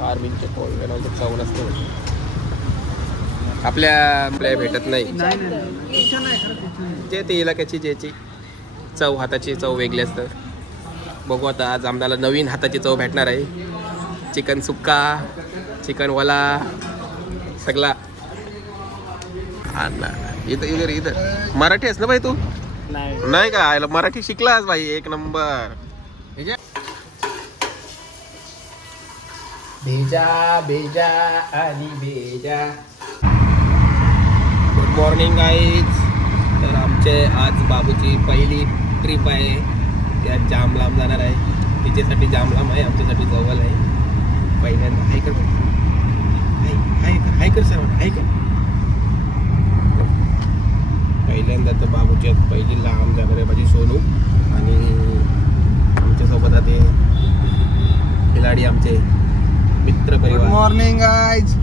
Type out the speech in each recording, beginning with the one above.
फार्मिंगचे कोळवे चव नसते आपल्या भेटत नाही. जे ते इलाक्याची ज्याची चव हाताची चव वेगळी असतं. बघू आता आज आम्हाला नवीन हाताची चव भेटणार आहे. चिकन सुक्का, चिकन वाला सगळा. इथं इधर इधर मराठी आहेस ना भाई तू? नाही का आयला मराठी शिकलास भाई एक नंबर. भेजा भेजा आणि भेजा. Good morning guys. तर आमचे आज बाबूची पहिली ट्रिप आहे. त्यात जाम लांब जाणार आहे. तिच्यासाठी जाम लांब आहे, आमच्यासाठी जवळ आहे. पहिल्यांदा हाय कर हाय कर सर हाय कर. पहिल्यांदा तर बाबूची पहिली लांब जाणार आहे माझी सोनू. आणि आमच्यासोबत आता खिलाडी आमचे मित्र परिवार. Morning guys.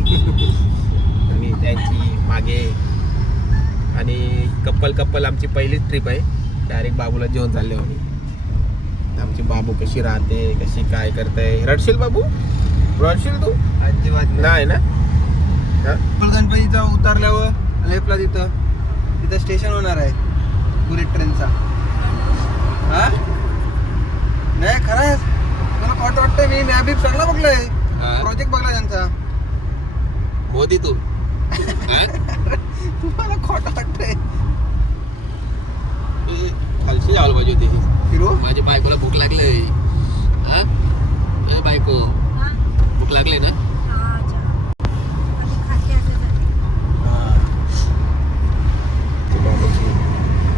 आणि त्यांची मागे आणि कप्पल आमची पहिलीच ट्रिप आहे. डायरेक्ट बाबूला जेवण चालले आम्ही. आमची बाबू कशी राहते, कशी काय करते. रडशील बाबू? रडशील तू? अजिबात नाही ना. गणपतीचा उतरल्यावर लेफ्टला तिथं स्टेशन होणार आहे बुलेट ट्रेनचा. हा नाही खरं आहे. मला खोटं वाटतंय. मी मॅप बीप सगळं बघलंय. प्रोजेक्ट बघला त्यांचा. मोदी तू तुम्हाला खोटं वाटतंय. खालशी जावं पाहिजे होती. हिरो माझ्या बायकोला भूक लागली. हा बायको भूक लागली ना.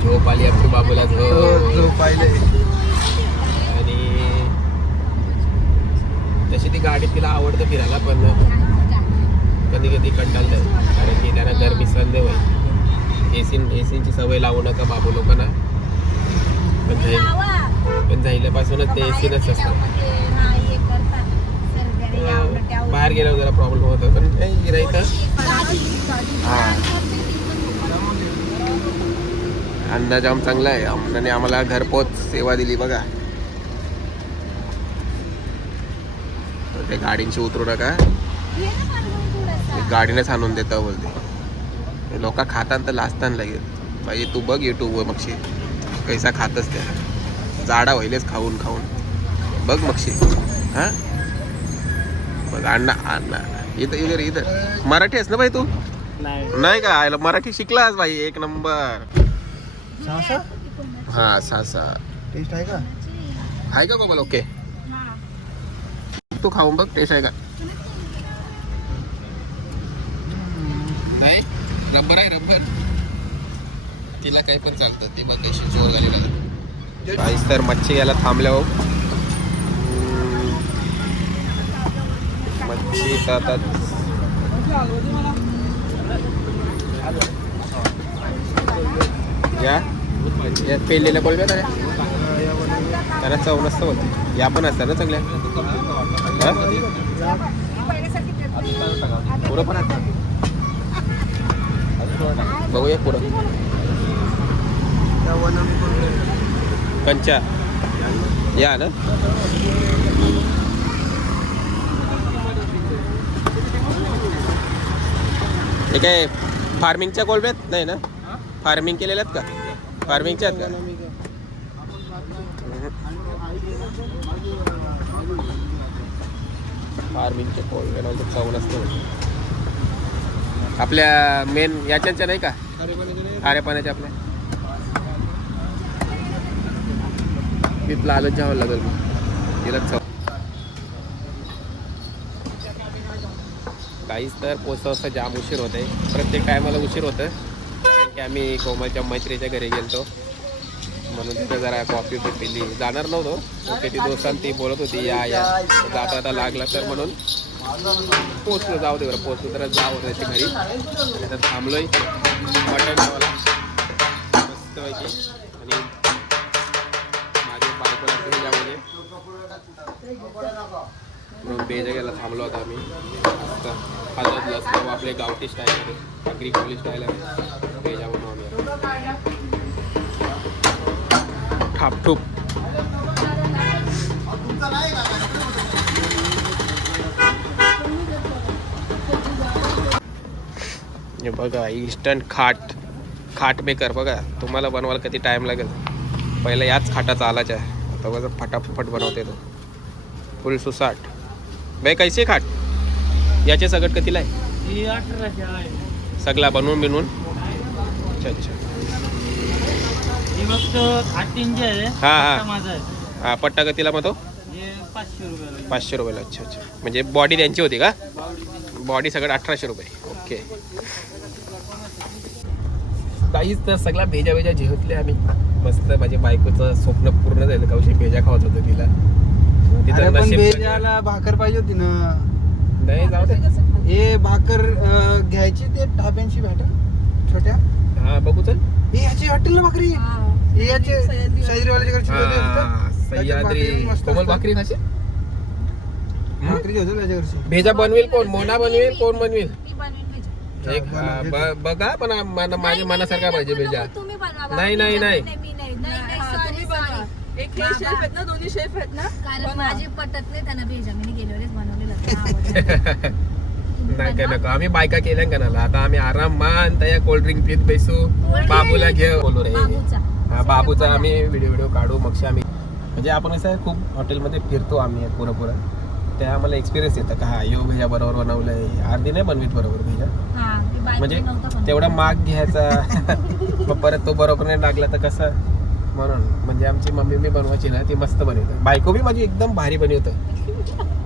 झोप आली आमच्या बाबूला. झोप आले. आणि तशी ती गाडीत तिला आवडतं फिरायला, पण कधी कधी कंटाळतं. कारण की त्यांना गरमी सहन नाही होईल. एसीची सवय लावू नका बाबू लोकांना. पण जाईल्यापासूनच ते एसीनच असतं. बाहेर गेल्यावर जरा प्रॉब्लेम होतो. पण काही गिरायचं. अण्णा जाम चांगला आहे. अण्णाने आम्हाला घरपोच सेवा दिली बघा. ते गाडींशी उतरू नका, गाडीनेच आणून देतं बोलते. लोक खातात तर लाजताना लागेल. पाहिजे तू बघ युट्यूबवर मगशी कैसा खातच त्या. जाडा होईलच खाऊन खाऊन. बघ मगशी. हां बघ अण्णा इथं इधर इधर मराठी आहेस ना भाई तू? नाही का आयला मराठी शिकलास भाई एक नंबर. हा सासा टेस्ट आहे का? आहे का कोमल? ओके तू खाऊन बघ टेस्ट आहे का. नाही रब्बर आहे रब्बर. तिला काही पण चालतं. ते मग कशी जोर झाली लागत. काहीच तर मच्छी घ्यायला थांबल्या हो. मच्छी आता या पेरलेल्या कोळब्या त्याला चव नसतं बोलते. या पण असतात ना चांगल्या. पुढं पण असतात. बघूया पुढं. कंचा या ना. हे काय फार्मिंगच्या कोळब्यात नाही ना? फार्मिंग केलेल्यात का? फार्मिंगच्या आहेत का? फार्मिंगचे कोळवे चव नसते आपल्या मेन याच्या नाही का खाऱ्या पाण्याच्या. आपल्या तिथला आलं जावं लागेल तिला चव. काहीच तर पोचवता जाम उशीर होत आहे. प्रत्येक टायमाला उशीर होतं. कारण की आम्ही कोमलच्या मैत्रीच्या घरी गेलतो म्हणून तिथं जरा कॉफी पिली. जाणार नव्हतो. किती दिवसांनी ती बोलत होती या जाता आता लागला तर म्हणून पोचलो. जाऊ दे बरं पोचलो तर जाऊ त्याच्या घरी. आता थांबलोय मटण खावायला मस्तपैकी. आणि माझ्या बायकोला भेजामध्ये म्हणून बेजा गेला थांबलो होता आम्ही. मस्त हलत लसतो आपले गावठी स्टाईलमध्ये आगरी कोली स्टाईल आहे. बेजा बनवून ठापठूप. हे बघा इन्स्टंट खाट मेकर बघा. तुम्हाला बनवायला किती टाइम लागेल. पहिलं याच खाटाचा आलाच आहे. आता बघा फटाफट बनवते तो फुल सुसाट. बाई कैसे खाट याचे सगळं कितीला आहे? ही 1800 आहे. सगळा बनवून बिनवून. अच्छा ही फक्त 8 इंच आहे. हा, हा. पट्टा माझा आहे. हा पट्टा कितीला मग तो? हे 500 रुपये. 500 रुपयाला. अच्छा म्हणजे बॉडी त्यांची होती का? बॉडी सगळं 1800 रुपये. ओके काहीच तर सगळा भेजा झेवतले आम्ही. मस्त माझ्या बायकोचं स्वप्न पूर्ण झालं. कौशी भेजा खावत होतं तिला. अरे पण नशीब भेजाला भाकर पाहिजे होती ना. नाही जाऊ दे. हे भाकर घ्यायची ते ढाब्यांची भेटेल छोट्या. हा बघू चल. हे याची हॉटेल ना भाकरी. हे याचे सह्याद्रीवाल्याच्या घरची होती हा, तिथं. त्याची सह्याद्री भाकरी मस्त कोमल असतात. भाकरी खाशी. भाकरी होती त्याच्या घरची. भेजा बनवेल कोण? मोना बनवेल कोण बनवेल? मी बनवीन भेजा. एक बघा पण माझ्या मनासारखा पाहिजे भेजा. तुम्ही बनवा. नाही, नाही, नाही. मी नाही सॉरी सॉरी. एक हे शेफ आहेत ना, दोन्ही शेफ आहेत ना. कारण माझे पटत नाही त्यांना भेजा. मी गेल्या वेळेस बनवलेलं होतं. नाही काय नको. आम्ही बायका केल्या कनाला. आता आम्ही आराम मान तया कोल्ड ड्रिंक पीत बैसू. बाबूला घे बोलू रे. हा बाबूचा आम्ही व्हिडिओ काढू. मग आम्ही म्हणजे आपण कसं आहे खूप हॉटेलमध्ये फिरतो आम्ही पुरं ते आम्हाला एक्सपिरियन्स येतं का हा यो भेजा बरोबर बनवलंय. अर्धी नाही बनवीत बरोबर भेजा. म्हणजे तेवढा माग घ्यायचा. मग परत तो बरोबर नाही लागला तर कसं. म्हणून म्हणजे आमची मम्मी बी बनवायची ना ती मस्त बनवते. बायको बी माझी एकदम भारी बनवतं.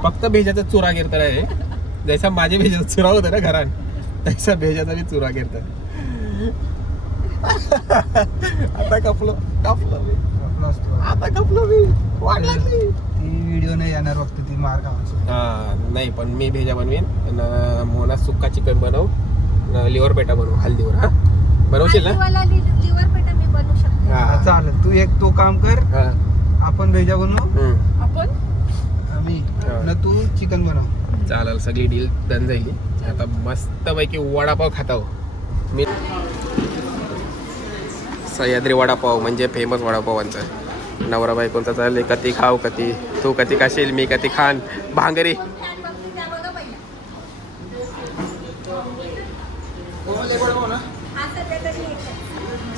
फक्त भेजाचा चुरा गिरता आहे. जैसा माझे भेजाचा चुरा होता ना घरात तसा भेजाचा बी चुरा गिरता. आता कपलो मी. आता कपलो मी. वाट लागली. ती व्हिडिओ नाही येणार फक्त ती मार खावायची. हा नाही पण मी भेजा बनवीन. मोना सुक्का चिकन बनव. लिव्हर पेटा बनवू हल्दीवर. हा बनवशील ना? लिव्हर पेटा मी बनवू शकते. हा चालेल. तू एक तो काम कर. हा. आपण भेजा बनवू. आपण आम्ही ना तू चिकन बनव. चालेल सगळी डील डन जाईल. आता मस्तपैकी वडापाव खाता हो. मी सह्याद्री वडापाव म्हणजे फेमस वडापावांचा. नवरा बायकोंचा चालले कधी खाऊ कधी तू कधी खाशील मी कधी खान. भांगरी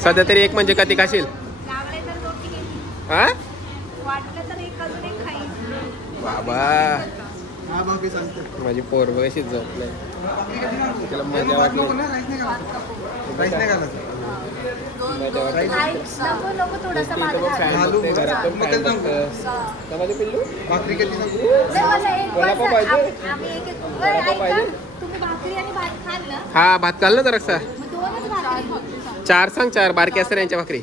सध्या तरी एक म्हणजे कधी खाशील. लागले तर रोटी घेईन. हा वाटलं तर एक अजून एक खाईन. बाबा हा बाकी चालतं. माझी पोरग अशी झोपलंय. त्याला मजा वाटली. राईस नाही घालायचं. मजा वाटली. नको नको थोडासा भात घाल. फॅन बघते, घरात पण फॅन बघतं. का माझे पिल्लू? भाकरी कधी सांगू? नाही, मला एक वडापाव बस. पाहिजे? आम्ही एक एक वडापाव ऐका, पाहिजे? तुम्ही भाकरी आणि भात खाल ना हा भात घाल ना जरासा. मग दोनच भाकरी. 4 सांग 4 बारके असतात यांच्या भाकरी.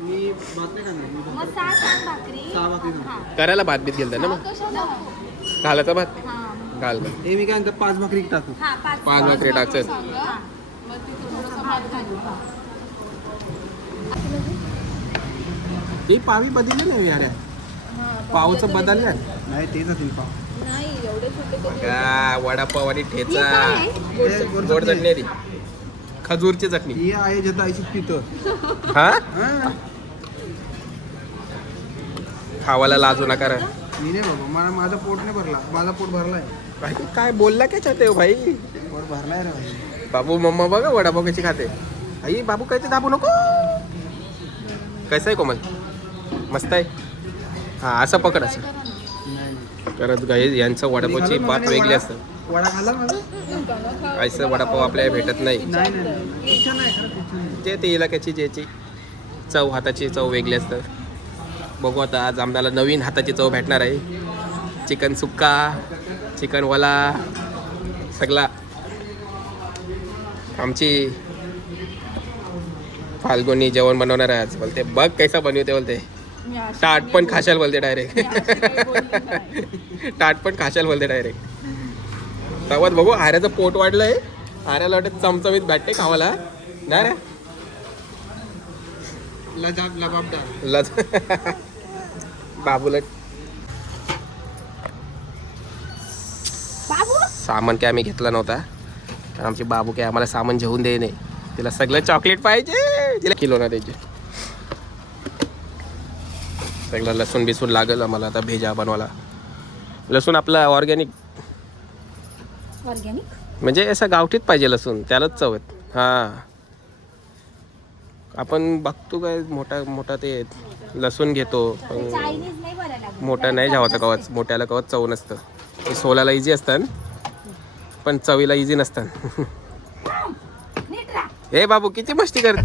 मी भात नाही खाणार. मग 6 सांग भाकरी. 6 भाकरी सांग. हा. करायला भात बीत गेलता ना मग. नको. घालायचा भात हा. घाल मग. हे मी काय म्हणतो 5 भाकरी टाकू. हा, 5 भाकरी टाकतात. हा. थोडासा भात घालू. ही पावी बदलली नाही यार. पावचं बदललं नाही तेच असेल पाव. नाही एवढे छोटे बघा वडापाव आणि ही ठेचा. काय आहे? गोड चटणी आहे ती. खजूरची चटणी. ही आहे ज्यात आईची पितं. हा हा. खावायला लाजू नका रे. मी नाही बाबा. मला माझा पोट नाही भरला. माझा पोट भरलाय. भाई काय बोलला काय चाहते हो भाई. पोट भरलाय रे भाई. बाबू मम्मा बघा वडापाव कशी खाते. आई बाबू काय ते दाबू नको. कसं आहे कोमल मस्त आहे. हा असं पकड असं करत गाई. यांचं वडापावची बात वेगळी असतं. वडा खाल्ला माझा? असं वडापाव आपल्याला भेटत नाही. नाही नाही नाही. इच्छा नाही खरंच इच्छा नाही. जे ते इलाक्याची ज्याची चव हाताची चव वेगळी असतं. बघू आता आज आम्हाला नवीन हाताची चव भेटणार आहे. चिकन सुक्का चिकन वाला सगळा. आमची फाल्गुनी जेवण बनवणार आहे आज. बोलते बघ कैसा बनवते बोलते. टाट पण खाशाल बोलते डायरेक्ट. टाट पण खाशाल बोलते डायरेक्ट. तेव्हाच बघू आऱ्याचं पोट वाढलंय. आऱ्याला वाटत चमचमीत भेटते खावाला नाही रे. लबाबदार. बाबूला सामान काय आम्ही घेतला नव्हता कारण आमची बाबू काय आम्हाला सामान घेऊन दे नाही. तिला सगळं चॉकलेट पाहिजे. तिला किलो ना द्यायचे. सगळं लसूण बिसून लागेल आम्हाला आता भेजा बनवायला. लसूण आपला ऑर्गॅनिक. म्हणजे असं गावठीत पाहिजे लसूण, त्यालाच चव आहेत. हा आपण बघतो काय मोठा मोठा ते लसूण घेतो, पण चायनीज नाही बरं लागत. मोठा नाही घ्यावाचा कवच, मोठ्याला कवच चव नसतं. ते सोलाला इझी असतं पण चवीला इझी नसतं. नीट राहा. हे बाबू किती मस्ती कर.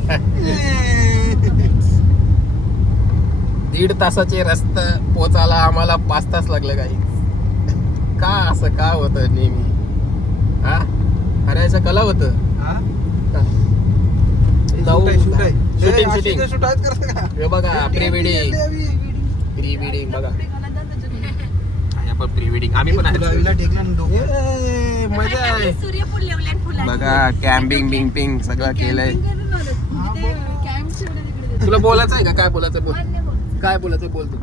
1.5 तासाचे रस्ता पोचायला आम्हाला 5 तास लागले. काही का असं का होतं नेहमी? हा अरे असं कला होतं. शूटिंग हे बघा प्री वेडिंग बघा. आपण प्री वेडिंग आम्ही पण आहे. मजा आहे सूर्यफूल लावले आणि फुलं. बघा. कॅम्पिंग बिंग सगळं केलंय. तुला बोलायचं आहे का? काय बोलायचं बोल. काय बोलायचं बोल तू.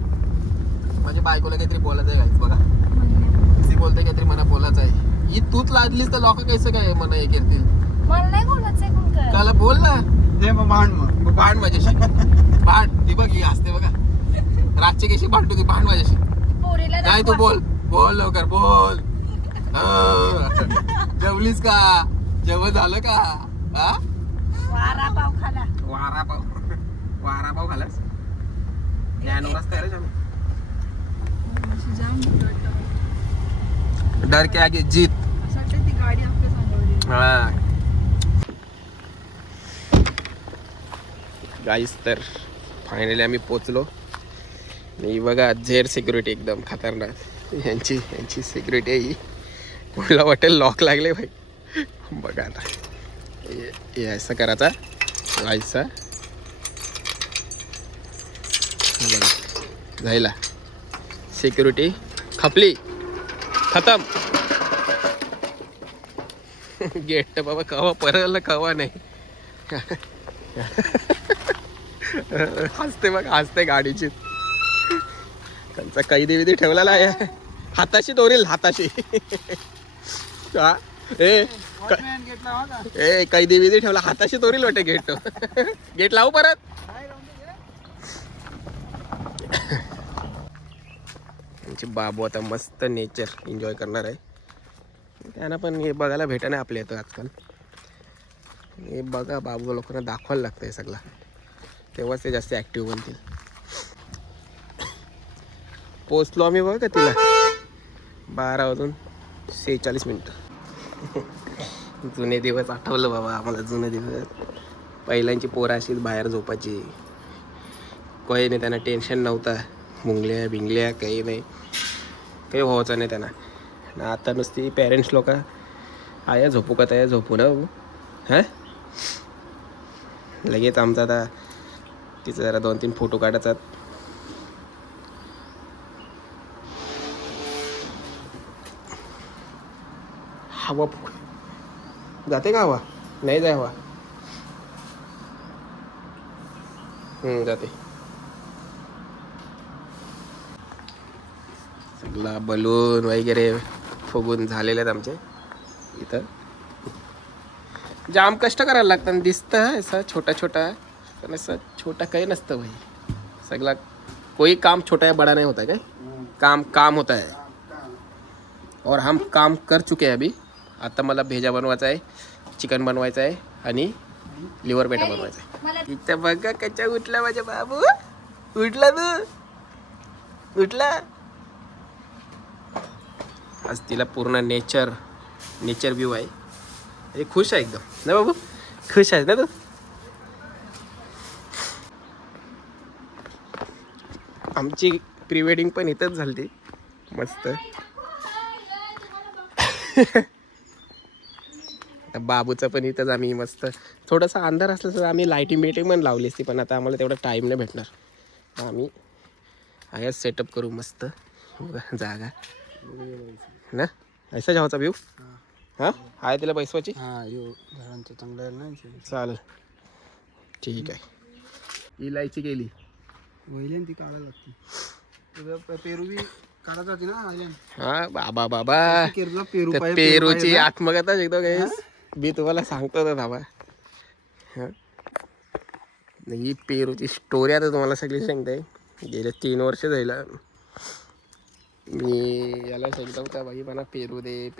माझ्या बायकोला काहीतरी बोलायचं आहे गाईस बघा. ती बोलते काहीतरी मला बोलायचं आहे. ही तूच लादलीस तर लोक कसं काय मला हे करतील. मला नाही बोलायचंय कोण कर. त्याला बोल ना. मग भांड माझ्याशी. भांड ती बघ ही असते बघा. रातची कशी भांडतो ती. भांड माझ्याशी. पोरीला काय तू बोल बोल लवकर बोल. जेवलीस का? जेवण झालं का? हा वारा पाव खाला. वारा पाव खालास? ज्ञानवरच तयार आहे. डर के आगे जीत. ती गाडी आपल्या सांगावी. हा गाईस तर फायनली आम्ही पोचलो. आणि बघा झेड सिक्युरिटी एकदम खतरनाक. यांची सिक्युरिटी आहे ही. मला वाटेल लॉक लागले भाई. बघा आता हे असं करायचा व्हायचा. जायला सिक्युरिटी खपली खतम. गेट तर बाबा कवा परल कवा नाही. हसते बघ हसते गाडीची. त्यांचा कैदी विधी ठेवलेला आहे. हाताशी दोरील हाताशी. हा ए कैदी विधी ठेवला हाताशी दोरील वाटे गेट. गेट लावू परत. त्यांची बाबू आता मस्त नेचर एन्जॉय करणार आहे. त्यांना पण हे बघायला भेटायला आपल्या येतं आजकाल. हे बघा बाबू लोकांना दाखवायला लागतं हे सगळं. तेव्हाच ते जास्त ॲक्टिव्ह बनतील. पोचलो आम्ही बघा तिला 12:46. जुने दिवस आठवलं बाबा आम्हाला. जुने दिवस पहिल्यांची पोरं अशीच बाहेर झोपायची. काही नाही त्यांना टेन्शन नव्हता. मुंगल्या बिंगल्या काही नाही. काही व्हायचं नाही त्यांना. आता नुसती पेरेंट्स लोक आया झोपू का तया झोपू ना हां. लगेच आमचा आता तिचं जरा 2-3 फोटो काढायचा. हवा जाते का? हवा नाही जाय हवा. जाते. सगळा बलून वगैरे फुगून झालेले आहेत आमचे इथं. जाम कष्ट करायला लागतं. दिसतं असं छोटा छोटा पण असं छोटा काही नसतं भाई. सगळा कोई काम छोटा है बड़ा नहीं होता है. काय काम होता है और हम काम कर चुके हैं अभी. आता मला भेजा बनवायचा आहे, चिकन बनवायचं आहे आणि लिव्हर पेटा बनवायचा आहे. इथं बघा कच्चा उठला माझ्या बाबू. उठला तू उठला. आज तिला पूर्ण नेचर व्ह्यू आहे. हे खुश आहे एकदम ना बाबू. खुश आहे ना तू. आमची प्री वेडिंग पण इथंच झाली मस्त. बाबूचं पण इथंच आम्ही मस्त. थोडासा अंधार असला तर आम्ही लाईटिंग पण लावली असती पण आता आम्हाला तेवढा टाईम नाही भेटणार. आम्ही आयाच सेटअप करू मस्त जागा ना. ऐसा जावाचा व्ह्यू. हां आहे तिला बैसवाची. घरांचं चांगलं आहे ना. चालेल ठीक आहे. इलायची गेली वहिल्यान ती काढायला लागते. तुझं पेरू बी काढत जाते ना. हा बाबा बाबा पेरू पेरूची आत्मकथा शिकतो काय मी तुम्हाला सांगतो ना बाबा. ही पेरूची स्टोरी आता तुम्हाला सगळी सांगते. गेले 3 वर्ष झाला मी याला सांगतो का बाई मला पेरू दे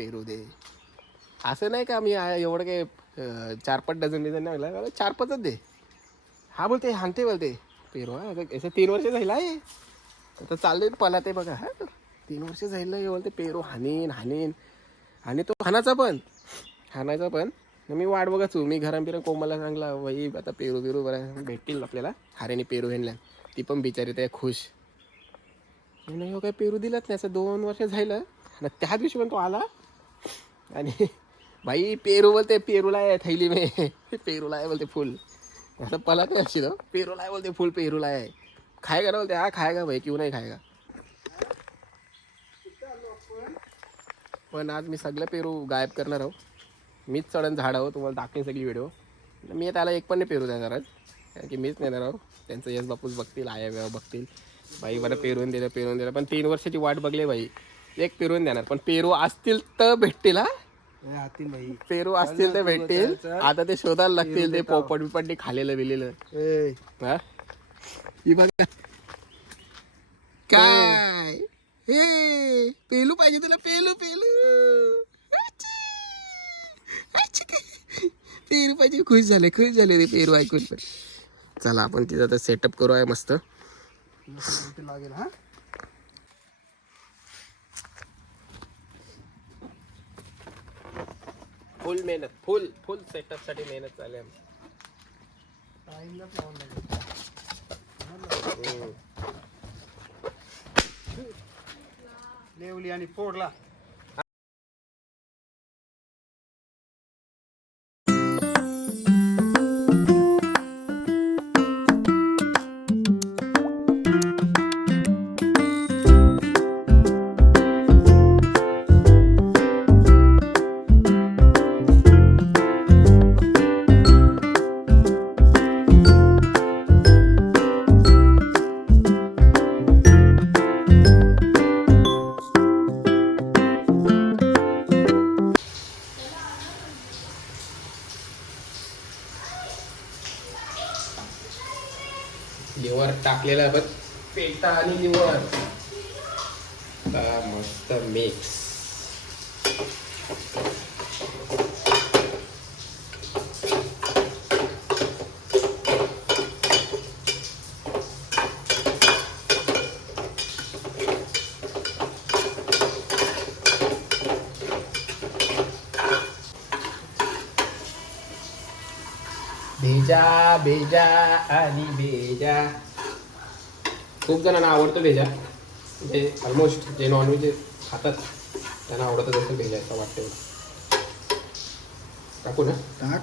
असं नाही का मी एवढं काही 4-5 डझन नाही म्हणलं 4-5च दे. हा बोलते हानते बोलते पेरू हा असं 3 वर्ष झालं आहे आता चालले पला ते बघा हा 3 वर्ष झालं हे बोलते पेरू हानीन आणि तो हाणायचा पण मी वाट बघाच मी घरांबिरा कोमला सांगला बाई आता पेरू बरं भेटतील आपल्याला हारेने पेरू घेणल्या ती पण बिचारी ते खुश नाही हो काय पेरू दिलाच नाही असं 2 वर्ष झालं आणि त्या दिवशी पण तो आला आणि भाई पेरू बोलते पेरूला आहे थैली में पेरूला आहे बोलते फुल ऐसा पला तो अच्छी तो पेरू लाए बोलते फुल पेरू लाए खाएगा ना बोलते हाँ खाएगा भाई क्यों नहीं खाएगा. पण आज मी सगळं पेरू गायब करणार आहो मीच चढण झाड आहो तुम्हाला दाखवेन सगळी व्हिडिओ. मी त्याला एक पण नाही पेरू देणार आज कारण की मीच नेणार आहो त्यांचं यश बापूस बघतील आया वेळा बघतील बाई बरं पेरून दिलं पण 3 वर्षाची वाट बघले बाई एक पेरून देणार पण पेरू असतील तर भेटतील हा पेरू असतील तर भेटतील आता ते शोधायला लागतील ते पोपट बिपट खालेलं बिलेलं हा ही बघा काय हे पेलू पाहिजे तुला पेलू पेरू पाहिजे खुश झाले ते पेरू ऐकून पण चला आपण तिथं आता सेटअप करू आहे मस्त लागेल हा फुल मेहनत फुल सेटअप साठी मेहनत चालू आहे लेवली आणि फोडला लिव्हर टाकलेला बघ पेटा आणि लिव्हर मस्त मिक्स भेजा आणि भेजा खूप जणांना आवडतं भेजा म्हणजे ऑलमोस्ट जे नॉनव्हेज खातात त्यांना आवडतच असेल भेजा असं वाटतं टाकू ना टाक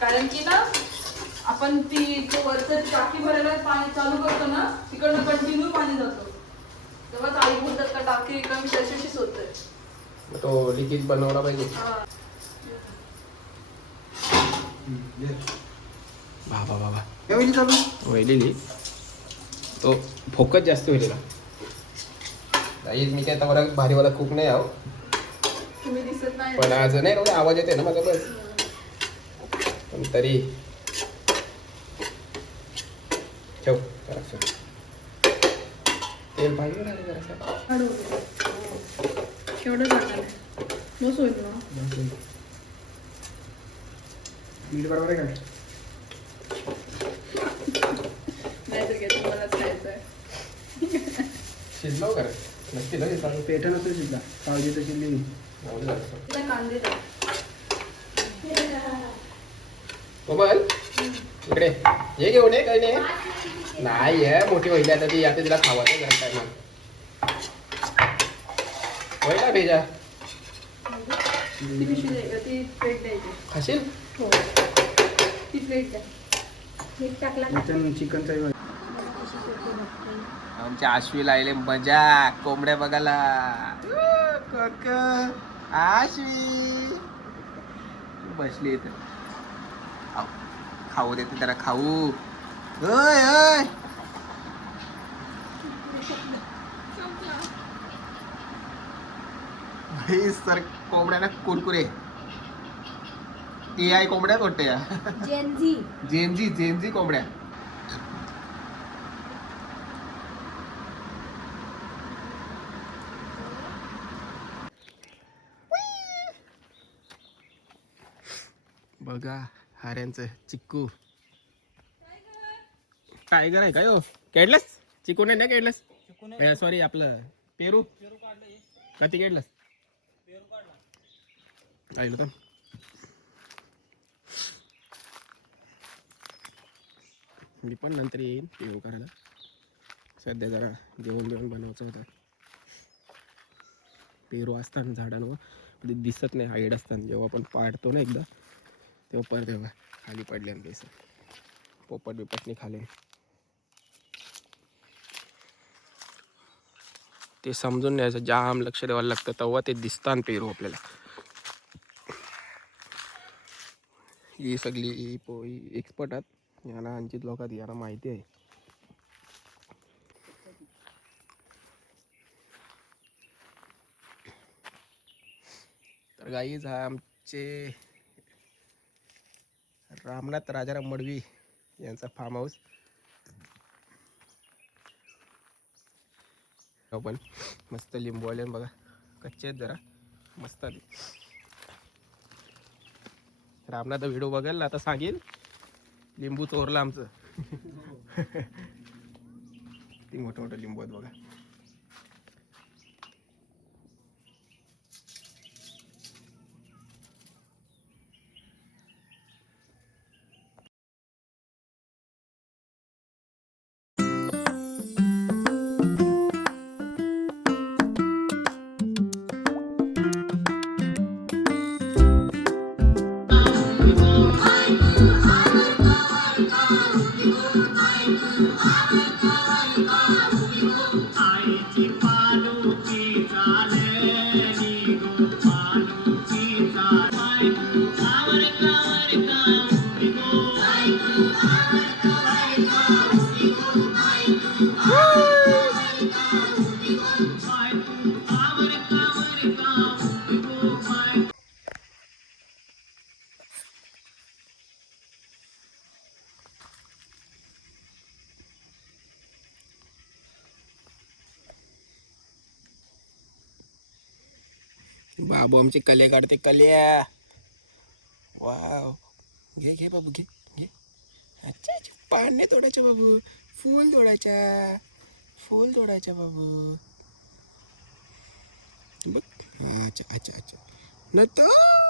कारण की ना आपण ती वरचं टाकी भरायला पाणी चालू करतो ना तिकडनं कंटिन्यू पाणी जातो तेव्हा आई बोलतात का टाकी कमी त्याच्याशीच होतंय मग तो लिकेज बनवला पाहिजे बाबा वहिलेली तो फोकस जास्त होईल मी काय तर भारीवाला खूप नाही आहो तुम्ही दिसत नाही पण आज नाही एवढा आवाज येते ना माझा बस पण तरी ठेव तेल पाहिजे ना जरासं केवढं टाकायला बस होईल ना मीठ बरोबर आहे का नाहीतर काय तुम्हालाच खायचंय शिजलो कर नक्की ना शिजला पेठा नसतो शिजला पावजी तर शिजली कांदे मोबाईल इकडे हे घेऊन ये काही नाही आहे मोठी वहिली आता ती आता तिला खावायचं घरात काय मग होय ना भेजा ती पिशवी द्यायची ती प्लेट द्यायची खाशील हो ती प्लेट द्या मीठ टाकला चिकनचा आमच्या आश्वीला आले मजा कोंबड्या बघायला आश्वी बसली इथं खाऊ देते त्याला खाऊ ओय ओय सर कोंबड्याला कुरकुरे AI कोंबड्याच वाटतं या जेनझी. जेनजी कोंबड्या. बघा हाऱ्यांचं चिक्कू. टायगर आहे काय हो? केडलंस चिकू नाही ना केडलंस? सॉरी आपलं पेरू कधी केडलंस? ऐकलं तर मी पण नंतर येईन पेरू करायला. सध्या जरा जेवण बनवायचं होतं. पेरू असताना झाडांवर दिसत नाही, हाईड असताना जेव्हा आपण पाडतो ना एकदा तेव्हा परत तेव्हा खाली पडले आणि पैसे पोपट बिपटने खाले. ते समजून न्यायचं, जाम लक्ष द्यावं लागतं तेव्हा ते दिसतात पेरू आपल्याला. ही सगळी पोई एक्सपर्ट आहेत यांना, अंचित लोकात यांना माहिती आहे. तर गाईज हा आमचे रामनाथ राजाराम मडवी यांचा फार्म हाऊस. पण मस्त लिंबू आले बघा, कच्चे आहेत जरा मस्त आले. रामनाथ व्हिडिओ बघेल आता सांगेल लिंबू चोरला आमचं. ती मोठं मोठं लिंबू आहेत बघा. बाबू आमची कल्या काढते, कल्या. वाव, घे घे बाबू घे घे. अच्छा अच्छा, पान नाही तोडायचं बाबू, फूल तोडायच्या, फूल तोडायच्या बाबू. बघ अच्छा अच्छा अच्छा न तर